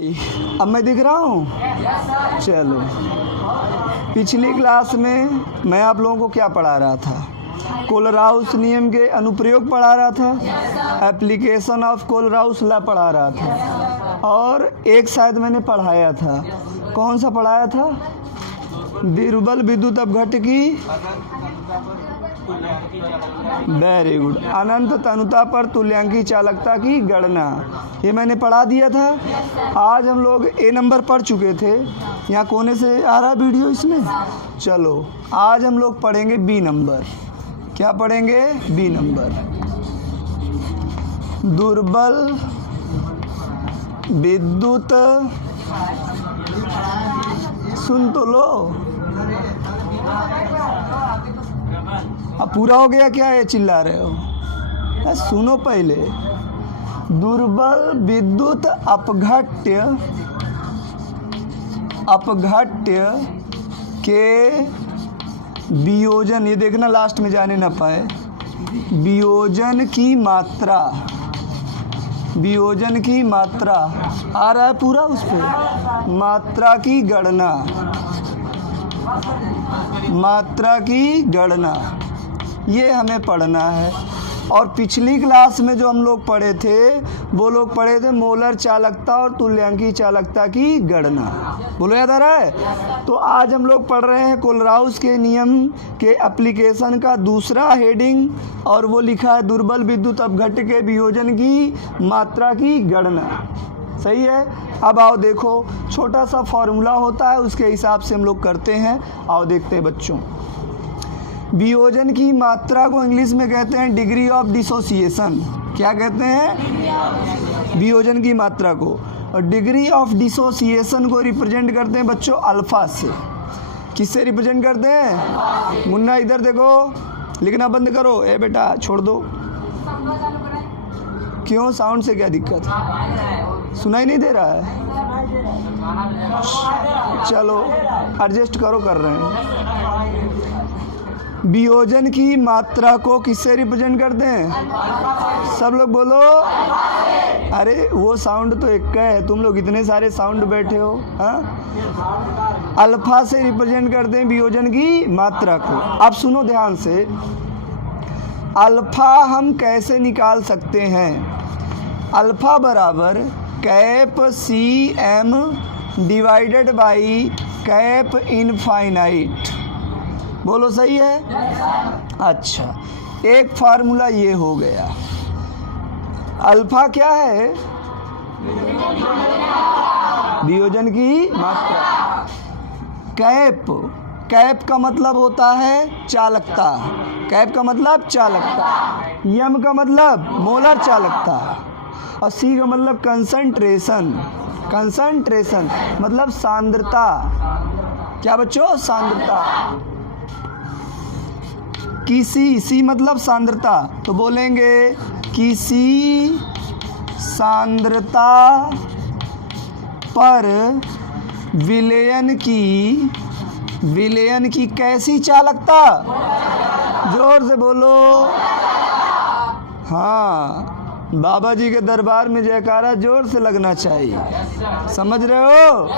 अब मैं दिख रहा हूँ। चलो, पिछली क्लास में मैं आप लोगों को क्या पढ़ा रहा था? कोलराउस नियम के अनुप्रयोग पढ़ा रहा था, एप्लीकेशन ऑफ कोलराउस लॉ पढ़ा रहा था, और एक शायद मैंने पढ़ाया था, कौन सा पढ़ाया था? दुर्बल विद्युत अपघट्य की, वेरी गुड, अनंत तनुता पर तुल्यांकी चालकता की गणना, ये मैंने पढ़ा दिया था। आज हम लोग ए नंबर पढ़ चुके थे, यहाँ कोने से आ रहा वीडियो इसमें। चलो आज हम लोग पढ़ेंगे बी नंबर। क्या पढ़ेंगे? B number. दुर्बल विद्युत, सुन तो लो, अब पूरा हो गया क्या? ये चिल्ला रहे हो? सुनो पहले। दुर्बल विद्युत अपघट्य के वियोजन, ये देखना लास्ट में जाने ना पाए, वियोजन की मात्रा, वियोजन की मात्रा आ रहा है पूरा उस पर, मात्रा की गणना, मात्रा की गणना, ये हमें पढ़ना है। और पिछली क्लास में जो हम लोग पढ़े थे वो लोग पढ़े थे मोलर चालकता और तुल्यांकी चालकता की गणना। बोलो याद आ रहा है? तो आज हम लोग पढ़ रहे हैं कोलराउस के नियम के एप्लीकेशन का दूसरा हेडिंग, और वो लिखा है दुर्बल विद्युत अपघट्य के वियोजन की मात्रा की गणना। सही है? अब आओ देखो, छोटा सा फॉर्मूला होता है, उसके हिसाब से हम लोग करते हैं। आओ देखते हैं बच्चों। वियोजन की मात्रा को इंग्लिश में कहते हैं डिग्री ऑफ डिसोसिएशन। क्या कहते हैं? वियोजन की मात्रा को। और डिग्री ऑफ डिसोसिएशन को रिप्रेजेंट करते हैं बच्चों अल्फा से। किससे रिप्रेजेंट करते हैं? मुन्ना इधर देखो, लिखना बंद करो। ए बेटा छोड़ दो। क्यों? साउंड से क्या दिक्कत है? सुनाई नहीं दे रहा है? चलो एडजस्ट करो, कर रहे हैं। वियोजन की मात्रा को किससे रिप्रेजेंट करते हैं? सब लोग बोलो। अरे वो साउंड तो एक का है, तुम लोग इतने सारे साउंड बैठे हो। हाँ, अल्फा से रिप्रेजेंट करते हैं वियोजन की मात्रा को। अब सुनो ध्यान से, अल्फा हम कैसे निकाल सकते हैं? अल्फा बराबर cap C M divided by cap infinite. बोलो सही है? अच्छा, एक फार्मूला ये हो गया। अल्फा क्या है? वियोजन की मात्रा। कैप, कैप का मतलब होता है चालकता। कैप का मतलब चालकता। यम का मतलब मोलर चालकता। और सी का मतलब कंसंट्रेशन। कंसंट्रेशन मतलब सांद्रता। क्या बच्चों? सांद्रता। किसी, सी मतलब सांद्रता, तो बोलेंगे किसी सांद्रता पर विलयन की कैसी चालकता? जोर से बोलो। हाँ, बाबा जी के दरबार में जयकारा जोर से लगना चाहिए। समझ रहे हो?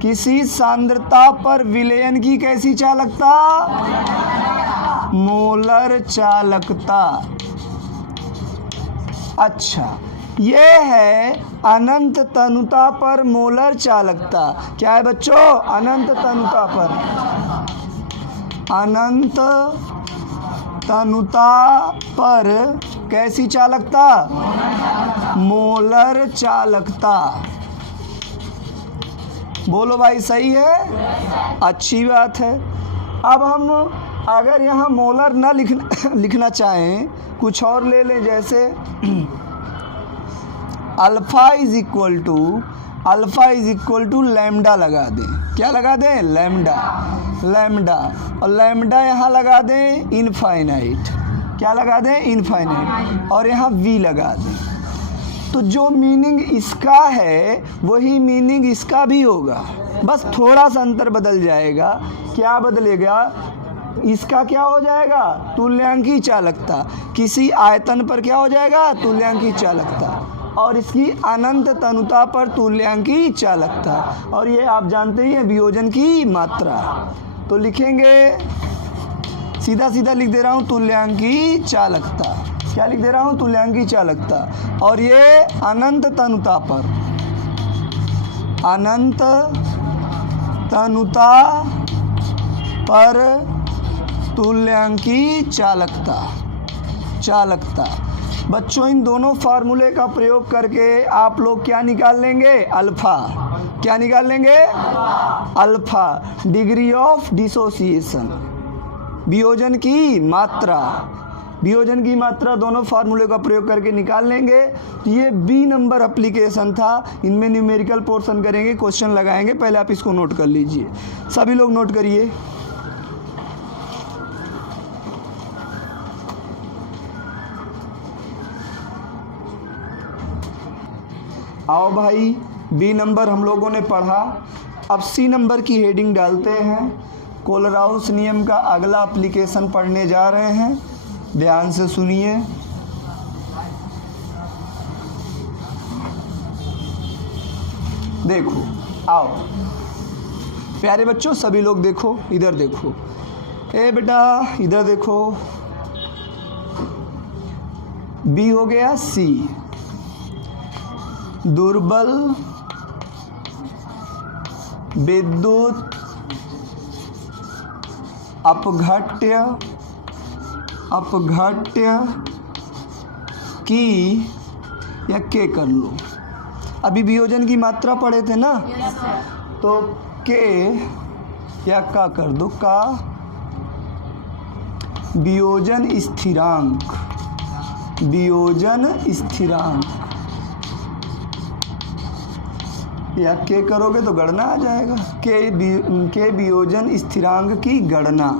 किसी सांद्रता पर विलयन की कैसी चालकता? मोलर चालकता। अच्छा, ये है अनंत तनुता पर मोलर चालकता। क्या है बच्चों? अनंत तनुता पर, अनंत तनुता पर कैसी चालकता? मोलर चालकता। बोलो भाई, सही है? अच्छी बात है। अब हम अगर यहाँ मोलर ना लिखना चाहें, कुछ और ले लें, जैसे alpha is equal to lambda लगा दें। क्या लगा दें? लैम्डा। लैम्डा, और लैम्डा यहाँ लगा दें इनफाइनाइट। क्या लगा दें? इनफाइनाइट। और यहाँ वी लगा दें। तो जो मीनिंग इसका है वही मीनिंग इसका भी होगा, बस थोड़ा सा अंतर बदल जाएगा। क्या बदलेगा? इसका क्या हो जाएगा? तुल्यांकी चालकता। किसी आयतन पर क्या हो जाएगा? तुल्यांकी चालकता। और इसकी अनंत तनुता पर तुल्यांकी चालकता, और ये आप जानते ही हैं वियोजन की मात्रा। तो लिखेंगे, सीधा सीधा लिख दे रहा हूँ, तुल्यांकी चालकता। क्या लिख दे रहा हूँ? तुल्यांकी चालकता। और ये अनंत तनुता पर, अनंत तनुता पर तुल्यांकी चालकता। बच्चों, इन दोनों फार्मूले का प्रयोग करके आप लोग क्या निकाल लेंगे? अल्फा। क्या निकाल लेंगे? अल्फा, डिग्री ऑफ डिसोसिएशन, वियोजन की मात्रा। वियोजन की मात्रा दोनों फार्मूले का प्रयोग करके निकाल लेंगे। ये बी नंबर एप्लीकेशन था। इनमें न्यूमेरिकल पोर्शन करेंगे, क्वेश्चन लगाएंगे। पहले आप इसको नोट कर लीजिए, सभी लोग नोट करिए। आओ भाई, बी नंबर हम लोगों ने पढ़ा। अब सी नंबर की हेडिंग डालते हैं। कोलराउस नियम का अगला एप्लीकेशन पढ़ने जा रहे हैं, ध्यान से सुनिए। देखो, आओ प्यारे बच्चों, सभी लोग देखो, इधर देखो। ए बेटा इधर देखो। बी हो गया सी, दुर्बल विद्युत अपघट्य की, या के कर लो। अभी वियोजन की मात्रा पढ़े थे ना, तो के या का कर दो, का वियोजन स्थिरांक, या के करोगे तो गणना आ जाएगा। के वियोजन स्थिरांक की गणना,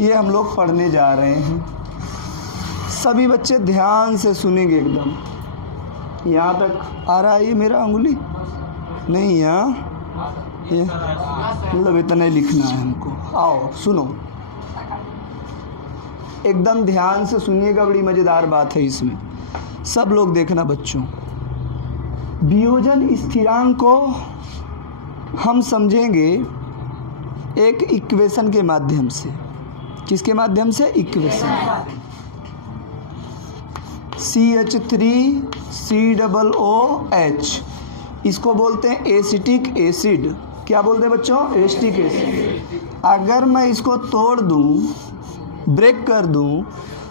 ये हम लोग पढ़ने जा रहे हैं। सभी बच्चे ध्यान से सुनेंगे एकदम। यहाँ तक आ रहा है ये मेरा उंगली? नहीं, यहाँ ये मतलब इतना ही लिखना है हमको। आओ सुनो, एकदम ध्यान से सुनिएगा, बड़ी मज़ेदार बात है इसमें, सब लोग देखना बच्चों। वियोजन स्थिरांक को हम समझेंगे एक इक्वेशन के माध्यम से। किसके माध्यम से? इक्वेशन। CH3COOH, इसको बोलते हैं एसिटिक एसिड। क्या बोलते हैं बच्चों? Acetic acid. अगर मैं इसको तोड़ दूं, ब्रेक कर दूं,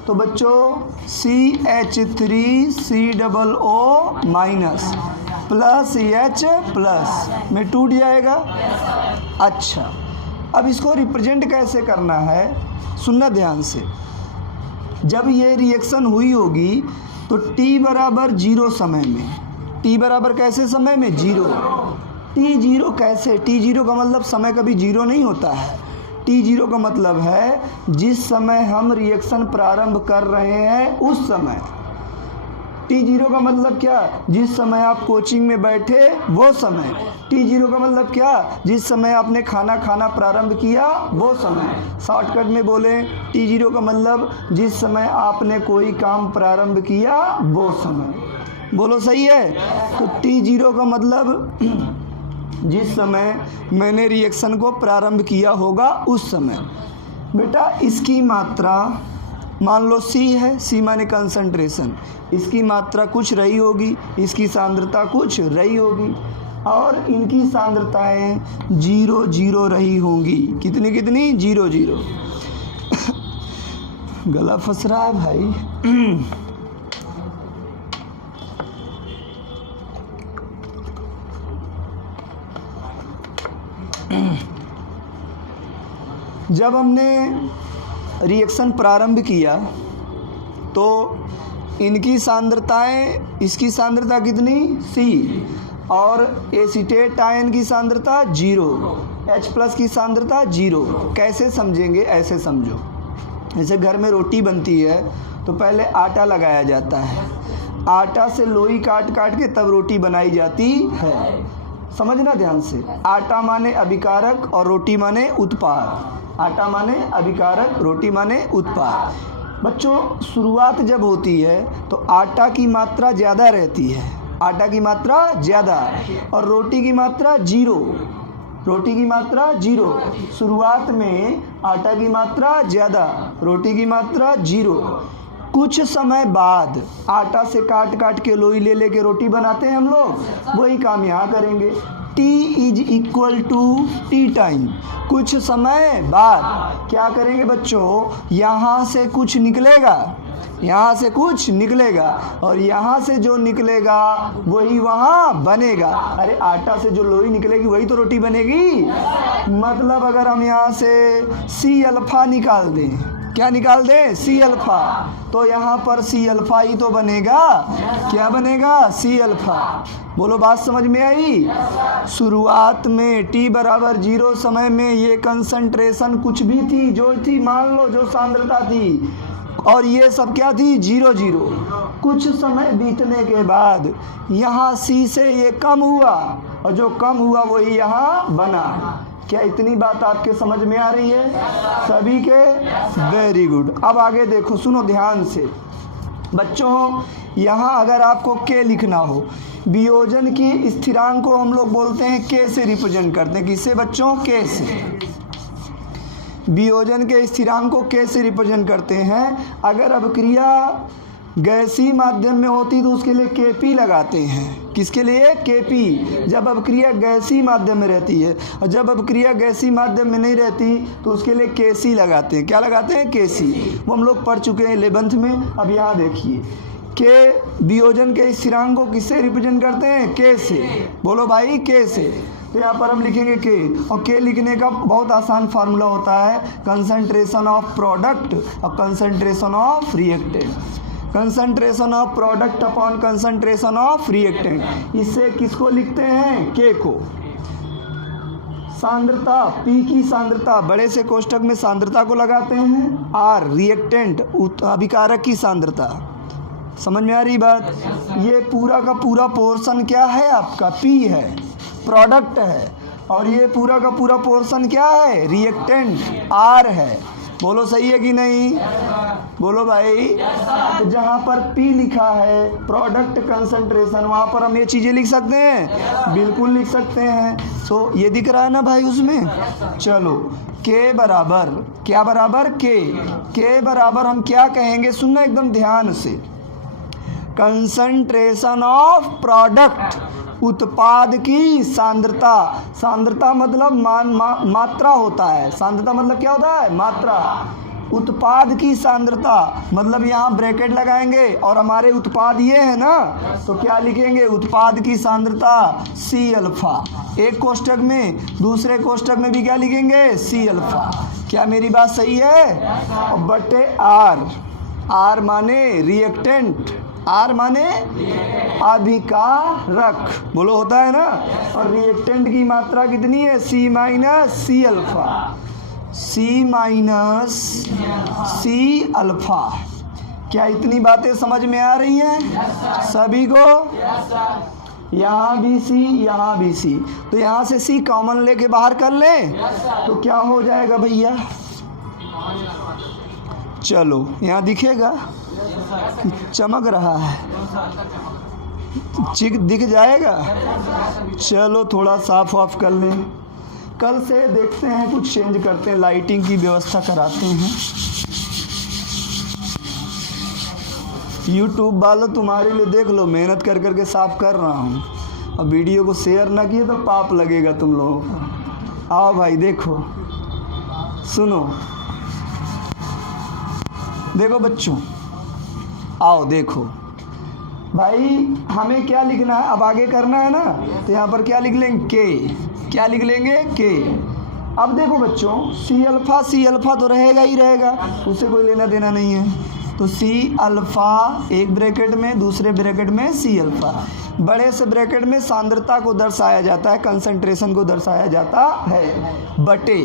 तो बच्चों CH3COO minus plus H plus में टूट जाएगा। अच्छा, अब इसको रिप्रेजेंट कैसे करना है, सुनना ध्यान से। जब ये रिएक्शन हुई होगी तो T बराबर 0 समय में, T बराबर कैसे समय में? 0। T0 कैसे? T0 का मतलब समय कभी 0 नहीं होता है। T0 का मतलब है जिस समय हम रिएक्शन प्रारंभ कर रहे हैं उस समय। T0 का मतलब क्या? जिस समय आप कोचिंग में बैठे वो समय। T0 का मतलब क्या? जिस समय आपने खाना खाना प्रारंभ किया वो समय। शॉर्टकट में बोले, T0 का मतलब जिस समय आपने कोई काम प्रारंभ किया वो समय। बोलो सही है? तो T0 का मतलब जिस समय मैंने रिएक्शन को प्रारंभ किया होगा उस समय। बेटा इसकी मात्रा मान लो C है, C माने कंसंट्रेशन, इसकी मात्रा कुछ रही होगी, इसकी सांद्रता कुछ रही होगी, और इनकी सांद्रताएं 0 0 रही होंगी। कितनी कितनी? 0 0। गला फंस रहा है भाई। जब हमने रिएक्शन प्रारंभ किया तो इनकी सांद्रताएं, इसकी सांद्रता कितनी? C, और एसीटेट आयन की सांद्रता 0, H प्लस की सांद्रता 0। कैसे समझेंगे? ऐसे समझो, जैसे घर में रोटी बनती है तो पहले आटा लगाया जाता है, आटा से लोई काट काट के तब रोटी बनाई जाती है। समझना ध्यान से। आटा माने अभिकारक और रोटी माने उत्पाद। आटा माने अभिकारक, रोटी माने उत्पाद। बच्चों शुरुआत जब होती है तो आटा की मात्रा ज़्यादा रहती है, आटा की मात्रा ज़्यादा और रोटी की मात्रा जीरो, रोटी की मात्रा जीरो। शुरुआत में आटा की मात्रा ज़्यादा, रोटी की मात्रा जीरो। कुछ समय बाद आटा से काट काट के लोई ले लेके रोटी बनाते हैं हम लोग, वही काम यहाँ करेंगे। T is equal to T time. कुछ समय बाद क्या करेंगे बच्चों, यहाँ से कुछ निकलेगा, यहाँ से कुछ निकलेगा और यहाँ से जो निकलेगा वही वहाँ बनेगा। अरे आटा से जो लोई निकलेगी वही तो रोटी बनेगी। मतलब अगर हम यहाँ से सी अल्फ़ा निकाल दें, क्या निकाल दें, सी अल्फ़ा, तो यहाँ पर सी अल्फ़ा ही तो बनेगा। क्या बनेगा, सी अल्फ़ा। बोलो बात समझ में आई। शुरुआत में t बराबर 0 समय में ये कंसंट्रेशन कुछ भी थी, जो थी मान लो जो सांद्रता थी, और ये सब क्या थी, 0 0। कुछ समय बीतने के बाद यहाँ C से ये कम हुआ और जो कम हुआ वही यहाँ बना। क्या इतनी बात आपके समझ में आ रही है सभी के? Very good. अब आगे देखो, सुनो ध्यान से बच्चों। यहाँ अगर आपको K लिखना हो, वियोजन की स्थिरांक को हम लोग बोलते हैं K से रिप्रेजेंट करते हैं। किससे बच्चों? K से। वियोजन के स्थिरांक को K से रिप्रेजेंट करते हैं। अगर अभिक्रिया गैसीय माध्यम में होती तो उसके लिए Kp लगाते हैं। किसके लिए? Kp। जब अभिक्रिया गैसीय माध्यम में रहती है, और जब अभिक्रिया गैसीय माध्यम में नहीं रहती तो उसके लिए Kc लगाते हैं। क्या लगाते हैं? Kc। वो हम लोग पढ़ चुके हैं 11th में। अब यहाँ देखिए, K वियोजन के स्थिरांक को किससे रिप्रेजेंट करते हैं? K से। बोलो भाई, K से। तो यहाँ पर हम लिखेंगे K, और K लिखने का बहुत आसान फार्मूला होता है, कंसंट्रेशन ऑफ प्रोडक्ट और concentration of reactant. Concentration of product upon concentration of reactant. इससे किसको लिखते हैं? K को। सांद्रता, P की सांद्रता, बड़े से कोष्ठक में सांद्रता को लगाते हैं। R रिएक्टेंट, अभिकारक की सांद्रता। समझ में आ रही बात? ये पूरा का पूरा पोर्शन क्या है आपका? P है, प्रोडक्ट है, और ये पूरा का पूरा पोर्शन क्या है? रिएक्टेंट R है। बोलो सही है कि नहीं? बोलो भाई। तो जहाँ पर P लिखा है प्रोडक्ट कंसंट्रेशन, वहाँ पर हम ये चीज़ें लिख सकते हैं, बिल्कुल लिख सकते हैं। तो ये दिख रहा है ना भाई उसमें। चलो K बराबर, क्या बराबर? K बराबर हम क्या कहेंगे, सुनना एकदम ध्यान से। कंसंट्रेशन ऑफ प्रोडक्ट, उत्पाद की सांद्रता। सांद्रता मतलब मात्रा होता है। सांद्रता मतलब क्या होता है? मात्रा। उत्पाद की सांद्रता मतलब यहाँ ब्रैकेट लगाएंगे और हमारे उत्पाद ये है ना, तो क्या लिखेंगे? उत्पाद की सांद्रता C अल्फ़ा। एक कोष्ठक में, दूसरे कोष्ठक में भी क्या लिखेंगे? C alpha. क्या मेरी बात सही है? और बटे R माने रिएक्टेंट, R माने अभिकारक। बोलो होता है ना। और रिएक्टेंट की मात्रा कितनी है? C minus C alpha. C minus C alpha. क्या इतनी बातें समझ में आ रही हैं सभी को? यहाँ भी C, यहाँ भी C। तो यहाँ से C कॉमन लेके बाहर कर लें तो क्या हो जाएगा भैया? चलो यहाँ दिखेगा, चमक रहा है, चिक दिख जाएगा। चलो थोड़ा साफ वाफ कर लें। कल से देखते हैं, कुछ चेंज करते हैं, लाइटिंग की व्यवस्था कराते हैं। YouTube वालों तुम्हारे लिए देख लो, मेहनत कर करके साफ कर रहा हूँ। अब वीडियो को शेयर ना किए तो पाप लगेगा तुम लोगों को। आओ भाई देखो, सुनो, देखो बच्चों, आओ देखो भाई, हमें क्या लिखना है अब आगे करना है ना। तो यहाँ पर क्या लिख लेंगे? K। क्या लिख लेंगे? K। अब देखो बच्चों, C अल्फ़ा तो रहेगा ही रहेगा, उससे कोई लेना देना नहीं है। तो C अल्फ़ा एक ब्रैकेट में, दूसरे ब्रैकेट में C अल्फ़ा। बड़े से ब्रैकेट में सांद्रता को दर्शाया जाता है, कंसंट्रेशन को दर्शाया जाता है, बटे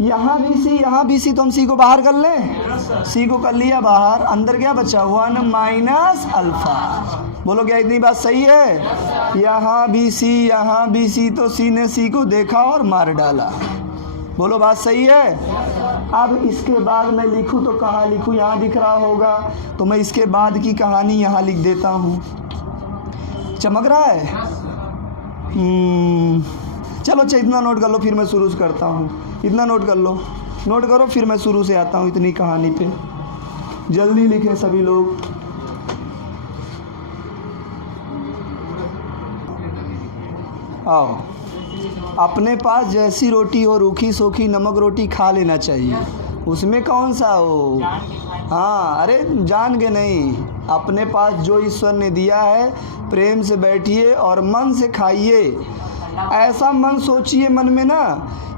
यहाँ भी C, यहाँ भी C। तो हम C को बाहर कर लें। C को कर लिया बाहर, अंदर क्या बचा? 1 माइनस अल्फ़ा। बोलो क्या इतनी बात सही है? यहाँ भी C, यहाँ भी C। तो C ने C को देखा और मार डाला। बोलो बात सही है। अब इसके बाद मैं लिखूं तो कहाँ लिखूं, यहाँ दिख रहा होगा, तो मैं इसके बाद की कहानी यहाँ लिख देता हूँ। चमक रहा है? चलो अच्छा इतना नोट कर लो, फिर मैं शुरू से करता हूँ। इतना नोट कर लो, नोट करो, फिर मैं शुरू से आता हूँ इतनी कहानी पे। जल्दी लिखें सभी लोग। आओ, अपने पास जैसी रोटी हो रूखी सूखी नमक रोटी खा लेना चाहिए, उसमें कौन सा हो। हाँ, अरे जान के नहीं, अपने पास जो ईश्वर ने दिया है प्रेम से बैठिए और मन से खाइए। ऐसा मन सोचिए मन में ना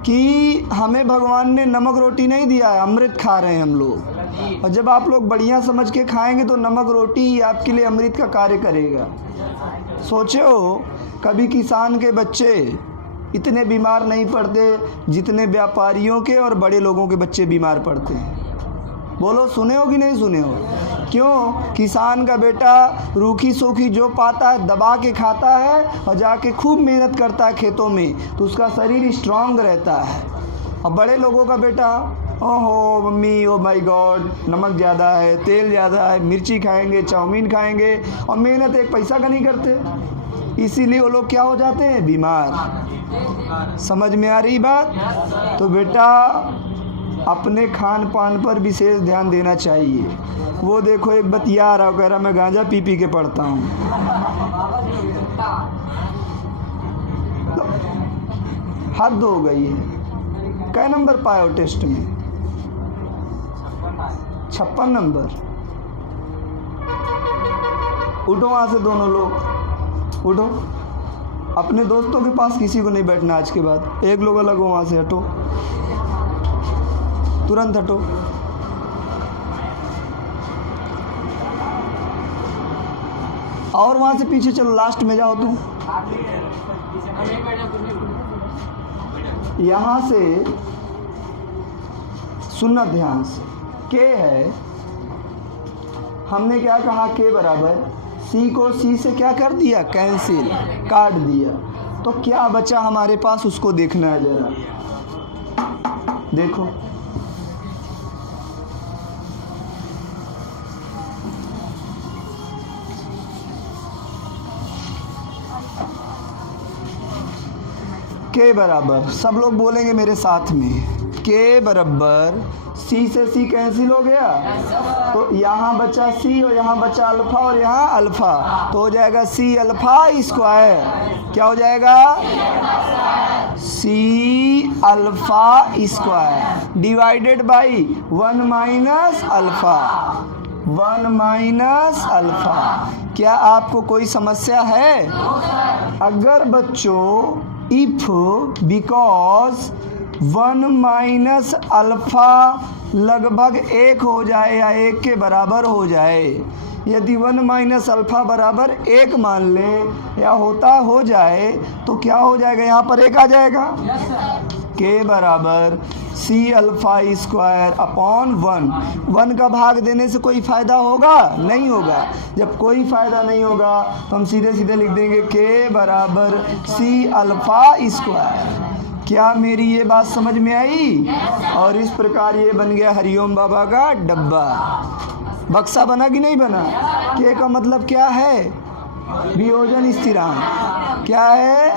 कि हमें भगवान ने नमक रोटी नहीं दिया है, अमृत खा रहे हैं हम लोग। और जब आप लोग बढ़िया समझ के खाएंगे तो नमक रोटी ही आपके लिए अमृत का कार्य करेगा। सोचो कभी किसान के बच्चे इतने बीमार नहीं पड़ते जितने व्यापारियों के और बड़े लोगों के बच्चे बीमार पड़ते हैं। बोलो सुने हो कि नहीं सुने हो? क्यों? किसान का बेटा रूखी सूखी जो पाता है दबा के खाता है और जाके खूब मेहनत करता है खेतों में, तो उसका शरीर स्ट्रांग रहता है। और बड़े लोगों का बेटा ओहो मम्मी ओ माय गॉड नमक ज़्यादा है, तेल ज़्यादा है, मिर्ची खाएंगे, चाउमीन खाएंगे और मेहनत एक पैसा का नहीं करते। इसीलिए वो लोग क्या हो जाते हैं? बीमार। समझ में आ रही बात? तो बेटा अपने खान पान पर विशेष ध्यान देना चाहिए। वो देखो एक बतिया आ रहा, कह रहा मैं गांजा पी पी के पढ़ता हूँ। हद हो गई है। कै नंबर पाए हो टेस्ट में? 56 नंबर। उठो वहाँ से दोनों लोग, उठो। अपने दोस्तों के पास किसी को नहीं बैठना आज के बाद। एक लोग अलग हो वहाँ से, हटो, तुरंत हटो। और वहाँ से पीछे चलो, लास्ट में जाओ तुम। यहाँ से सुनना ध्यान से। के है, हमने क्या कहा? के बराबर सी को सी से क्या कर दिया? कैंसिल, काट दिया। तो क्या बचा हमारे पास उसको देखना है जरा। देखो के बराबर, सब लोग बोलेंगे मेरे साथ में, के बराबर सी से सी कैंसिल हो गया, तो यहाँ बचा सी और यहाँ बचा अल्फा और यहाँ अल्फा, तो हो जाएगा सी अल्फा स्क्वायर। क्या हो जाएगा? C alpha square divided by 1 minus alpha, 1 minus alpha. क्या आपको कोई समस्या है? अगर बच्चों इफ बिकॉज 1 माइनस अल्फा लगभग 1 हो जाए या 1 के बराबर हो जाए, यदि 1 माइनस अल्फा बराबर 1 मान लें या होता हो जाए, तो क्या हो जाएगा? यहाँ पर 1 आ जाएगा। के बराबर सी अल्फा स्क्वायर अपॉन 1। 1 का भाग देने से कोई फ़ायदा होगा? नहीं होगा। जब कोई फ़ायदा नहीं होगा तो हम सीधे सीधे लिख देंगे के बराबर सी अल्फा स्क्वायर। क्या मेरी ये बात समझ में आई? और इस प्रकार ये बन गया हरिओम बाबा का डब्बा। बक्सा बना कि नहीं बना? के का मतलब क्या है? वियोजन स्थिरांक। क्या है?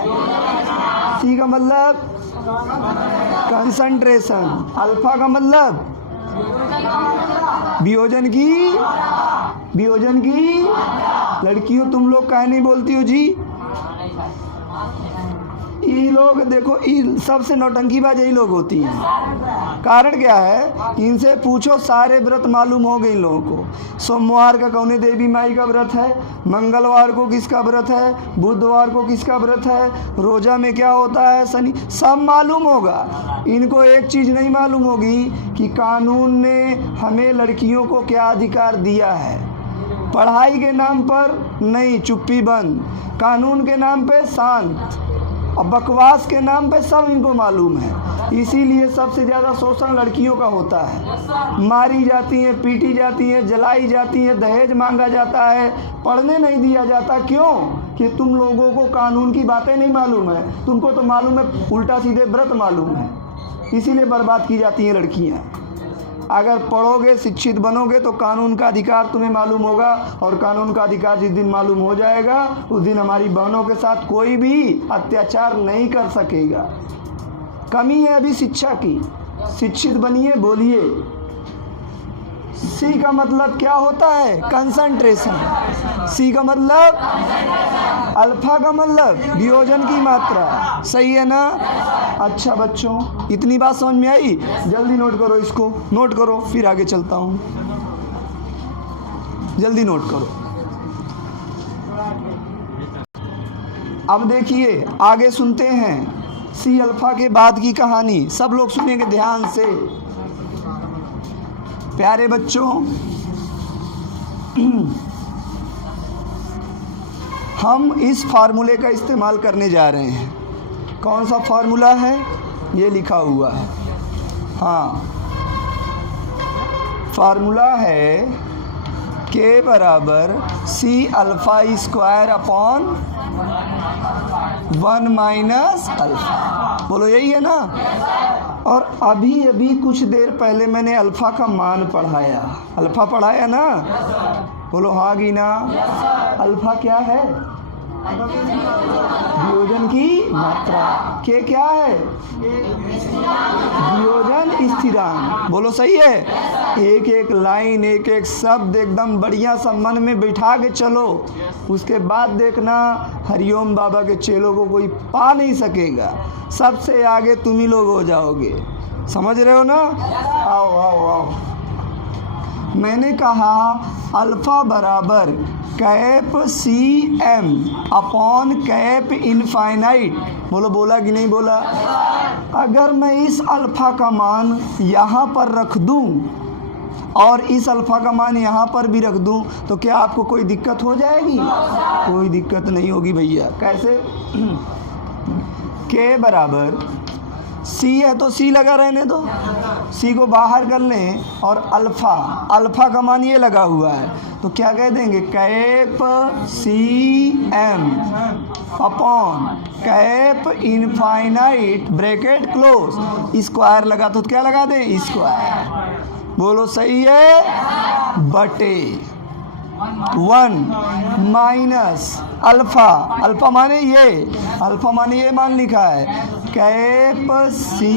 सी का मतलब कंसंट्रेशन। अल्फा का मतलब वियोजन की लड़कियों तुम लोग काहे नहीं बोलती हो जी? ये लोग देखो, सबसे नौटंकीबाज यही लोग होती हैं। कारण क्या है? इनसे पूछो, सारे व्रत मालूम हो गए इन लोगों को। सोमवार का कौने देवी माई का व्रत है, मंगलवार को किसका व्रत है, बुधवार को किसका व्रत है, रोजा में क्या होता है, शनि, सब मालूम होगा। इनको एक चीज़ नहीं मालूम होगी कि कानून ने हमें लड़कियों को क्या अधिकार दिया है। पढ़ाई के नाम पर नहीं, चुप्पी बंद, कानून के नाम पे शांत, और बकवास के नाम पे सब इनको मालूम है। इसीलिए सबसे ज़्यादा शोषण लड़कियों का होता है। मारी जाती हैं, पीटी जाती हैं, जलाई जाती हैं, दहेज मांगा जाता है, पढ़ने नहीं दिया जाता। क्यों? कि तुम लोगों को कानून की बातें नहीं मालूम है। तुमको तो मालूम है उल्टा सीधे व्रत मालूम है। इसीलिए बर्बाद की जाती हैं लड़कियाँ। अगर पढ़ोगे, शिक्षित बनोगे तो कानून का अधिकार तुम्हें मालूम होगा, और कानून का अधिकार जिस दिन मालूम हो जाएगा उस दिन हमारी बहनों के साथ कोई भी अत्याचार नहीं कर सकेगा। कमी है अभी शिक्षा की। शिक्षित बनिए, बोलिए। सी का मतलब क्या होता है? कंसंट्रेशन। सी का मतलब, अल्फा का मतलब वियोजन की मात्रा। सही है ना? अच्छा बच्चों, इतनी बात समझ में आई? जल्दी नोट करो, इसको नोट करो, फिर आगे चलता हूँ। जल्दी नोट करो। अब देखिए आगे सुनते हैं सी अल्फा के बाद की कहानी। सब लोग सुनेंगे ध्यान से। प्यारे बच्चों, हम इस फार्मूले का इस्तेमाल करने जा रहे हैं। कौन सा फार्मूला है? ये लिखा हुआ है। हाँ, फार्मूला है के बराबर C alpha square upon 1 minus alpha. बोलो यही है ना? और अभी अभी कुछ देर पहले मैंने अल्फा का मान पढ़ाया। अल्फा पढ़ाया ना? बोलो हाँ कि ना? अल्फा क्या है? वियोजन की मात्रा। के क्या है? वियोजन स्थिरांक। बोलो सही है? एक एक लाइन, एक एक शब्द एकदम बढ़िया सा मन में बैठा के चलो। उसके बाद देखना हरिओम बाबा के चेलों को कोई पा नहीं सकेगा। सबसे आगे तुम ही लोग हो जाओगे। समझ रहे हो ना? आओ आओ आओ। मैंने कहा अल्फा बराबर cap C M upon cap infinite. बोलो बोला कि नहीं बोला? अगर मैं इस अल्फा का मान यहाँ पर रख दूँ और इस अल्फा का मान यहाँ पर भी रख दूँ तो क्या आपको कोई दिक्कत हो जाएगी? कोई दिक्कत नहीं होगी भैया। कैसे? के बराबर सी है तो सी लगा रहने दो, सी को बाहर कर लें, और अल्फा, अल्फा का मान ये लगा हुआ है तो क्या कह देंगे? Cap C M upon cap infinite bracket close square लगा तो क्या लगा दें? स्क्वायर। बोलो सही है? बटे 1 माइनस अल्फा। अल्फा माने ये, अल्फा माने ये मान लिखा है cap C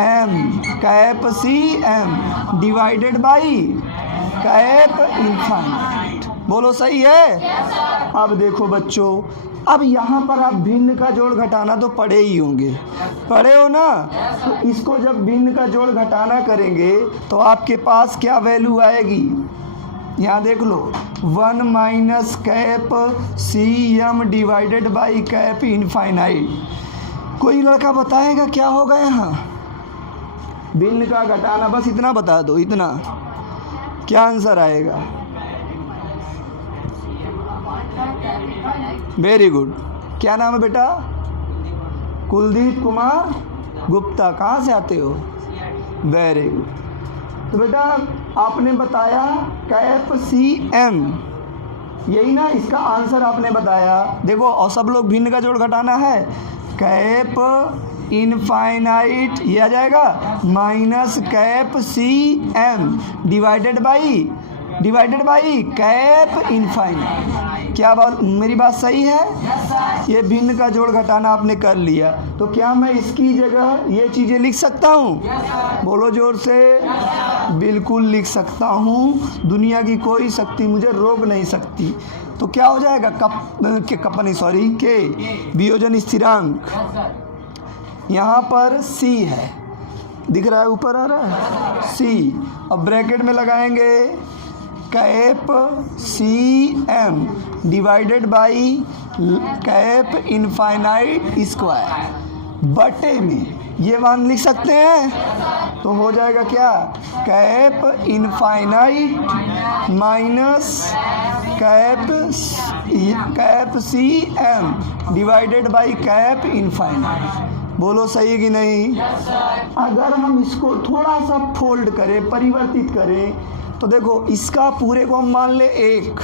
M, cap C M divided by cap infinite. बोलो सही है? अब देखो बच्चों, अब यहाँ पर आप भिन्न का जोड़ घटाना तो पढ़े ही होंगे, पढ़े हो ना? तो इसको जब भिन्न का जोड़ घटाना करेंगे तो आपके पास क्या वैल्यू आएगी? यहाँ देख लो, 1 minus cap C M divided by cap infinite. कोई लड़का बताएगा क्या होगा यहाँ? भिन्न का घटाना, बस इतना बता दो, इतना। क्या आंसर आएगा? Very good. क्या नाम है बेटा? कुलदीप कुमार गुप्ता। कहाँ से आते हो? Very good. तो बेटा आपने बताया कैप सी एम, यही ना? इसका आंसर आपने बताया। देखो, और सब लोग भिन्न का जोड़ घटाना है। कैप इनफाइनाइट ये आ जाएगा minus cap C M divided by cap infinite. क्या बात, मेरी बात सही है? ये भिन्न का जोड़ घटाना आपने कर लिया, तो क्या मैं इसकी जगह ये चीज़ें लिख सकता हूँ? बोलो जोर से। बिल्कुल लिख सकता हूँ। दुनिया की कोई शक्ति मुझे रोक नहीं सकती। तो क्या हो जाएगा? के वियोजन स्थिरांक। यहाँ पर सी है, दिख रहा है, ऊपर आ रहा है सी, और ब्रैकेट में लगाएंगे cap C M divided by cap infinite square बटे में ये मान लिख सकते हैं। तो हो जाएगा क्या? Cap infinite minus cap C M divided by cap infinite. बोलो सही कि नहीं? अगर हम इसको थोड़ा सा फोल्ड करें, परिवर्तित करें, तो देखो इसका पूरे को हम मान ले 1,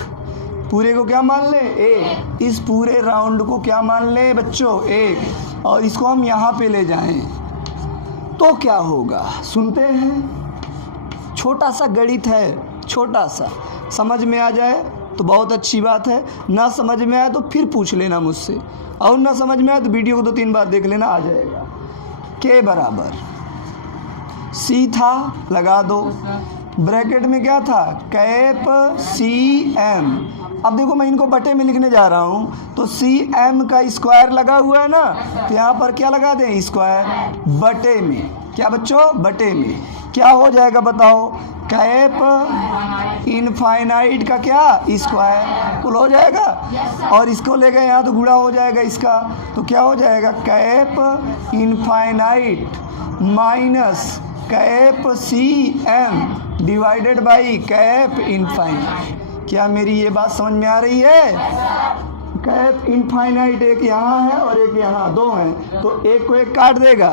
पूरे को क्या मान ले? 1। इस पूरे राउंड को क्या मान ले बच्चों? 1। और इसको हम यहाँ पे ले जाएं तो क्या होगा, सुनते हैं। छोटा सा गणित है, छोटा सा, समझ में आ जाए तो बहुत अच्छी बात है, ना समझ में आए तो फिर पूछ लेना मुझसे, और ना समझ में आए तो वीडियो को 2-3 बार देख लेना, आ जाएगा। के बराबर सी था, लगा दो, ब्रैकेट में क्या था, कैप सी एम। अब देखो मैं इनको बटे में लिखने जा रहा हूँ, तो सी एम का स्क्वायर लगा हुआ है ना, तो यहाँ पर क्या लगा दें, स्क्वायर, बटे में, क्या बच्चों, बटे में। क्या हो जाएगा बताओ, कैप इनफाइनाइट का क्या, स्क्वायर, कुल हो जाएगा। और इसको ले गए यहाँ तो गुणा हो जाएगा इसका, तो क्या हो जाएगा, cap infinite minus cap C M divided by cap infinite. क्या मेरी ये बात समझ में आ रही है? कैप इनफाइनाइट एक यहाँ है और एक यहाँ, दो हैं, तो एक को एक काट देगा,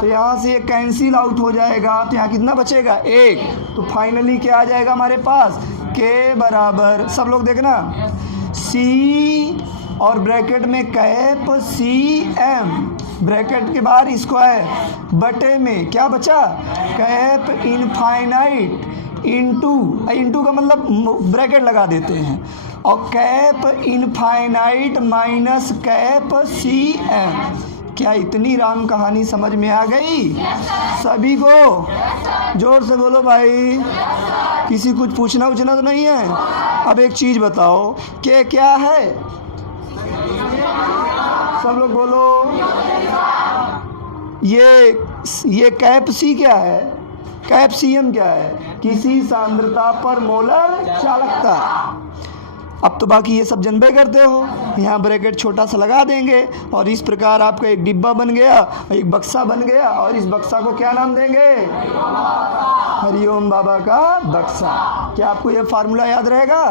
तो यहाँ से एक कैंसिल आउट हो जाएगा, तो यहाँ कितना बचेगा, एक। तो फाइनली क्या आ जाएगा हमारे पास, के बराबर, सब लोग देखना, सी और ब्रैकेट में कैप सी एम, ब्रैकेट के बाहर स्क्वायर, बटे में क्या बचा, कैप इनफाइनाइट इंटू का मतलब ब्रैकेट लगा देते हैं, और cap infinite minus cap C M. क्या इतनी राम कहानी समझ में आ गई सभी को? जोर से बोलो भाई, किसी कुछ पूछना उछना तो नहीं है? अब एक चीज़ बताओ, के क्या है, सब लोग बोलो। ये कैप सी क्या है, कैप सी एम क्या है, किसी सांद्रता पर मोलर चालकता। अब तो बाकी ये सब जानबे करते हो, यहाँ ब्रैकेट छोटा सा लगा देंगे, और इस प्रकार आपका एक डिब्बा बन गया, एक बक्सा बन गया, और इस बक्सा को क्या नाम देंगे, हरिओम बाबा का बक्सा। क्या आपको ये फार्मूला याद रहेगा?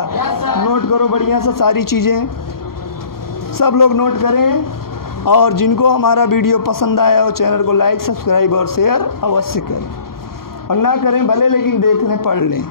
नोट करो बढ़िया से सारी चीज़ें, सब लोग नोट करें, और जिनको हमारा वीडियो पसंद आया हो चैनल को लाइक, सब्सक्राइब और शेयर अवश्य करें, और ना करें भले लेकिन देख लें, पढ़ लें।